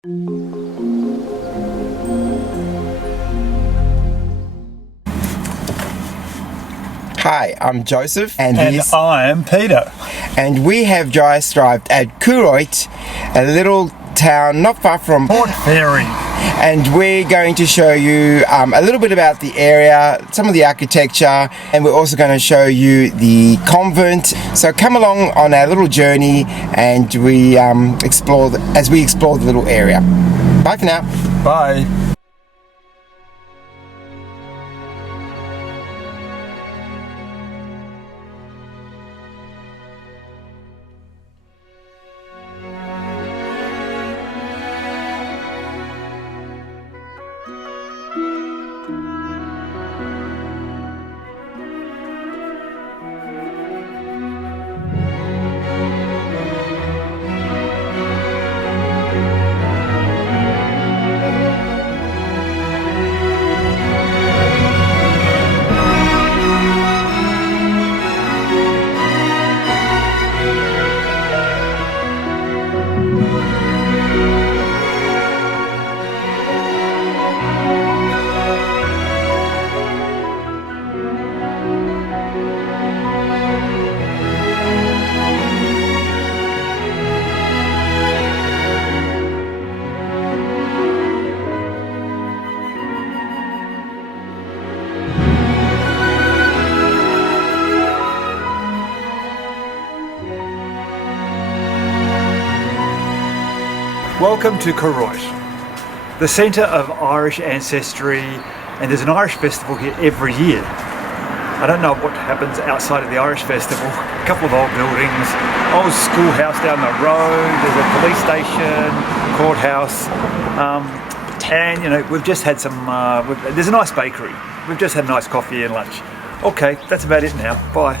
Hi, I'm Joseph and I'm Peter. And we have just arrived at KOROiT, a little town not far from Port Fairy. And we're going to show you a little bit about the area, some of the architecture, and we're also going to show you the convent. So come along on our little journey and we explore the little area. Bye for now. Bye. Welcome to KOROiT, the centre of Irish ancestry, and there's an Irish festival here every year. I don't know what happens outside of the Irish festival. A couple of old buildings, old schoolhouse down the road, there's a police station, courthouse, and you know, we've just had some, there's a nice bakery. We've just had a nice coffee and lunch. Okay, that's about it now. Bye.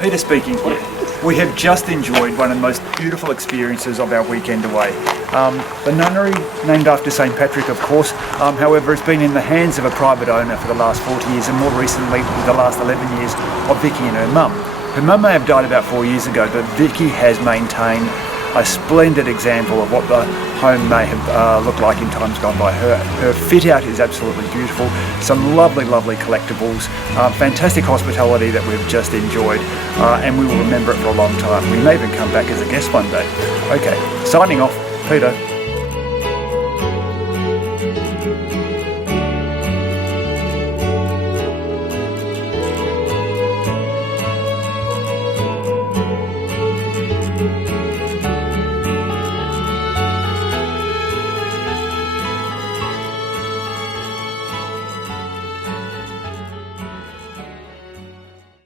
Peter speaking here. We have just enjoyed one of the most beautiful experiences of our weekend away. The Nunnery, named after St. Patrick of course, however it's been in the hands of a private owner for the last 40 years and more recently the last 11 years of Vicky and her mum. Her mum may have died about 4 years ago, but Vicky has maintained a splendid example of what the home may have looked like in times gone by. Her fit out is absolutely beautiful, some lovely collectibles, fantastic hospitality that we've just enjoyed, and we will remember it for a long time. We may even come back as a guest one day. Okay, signing off, Peter.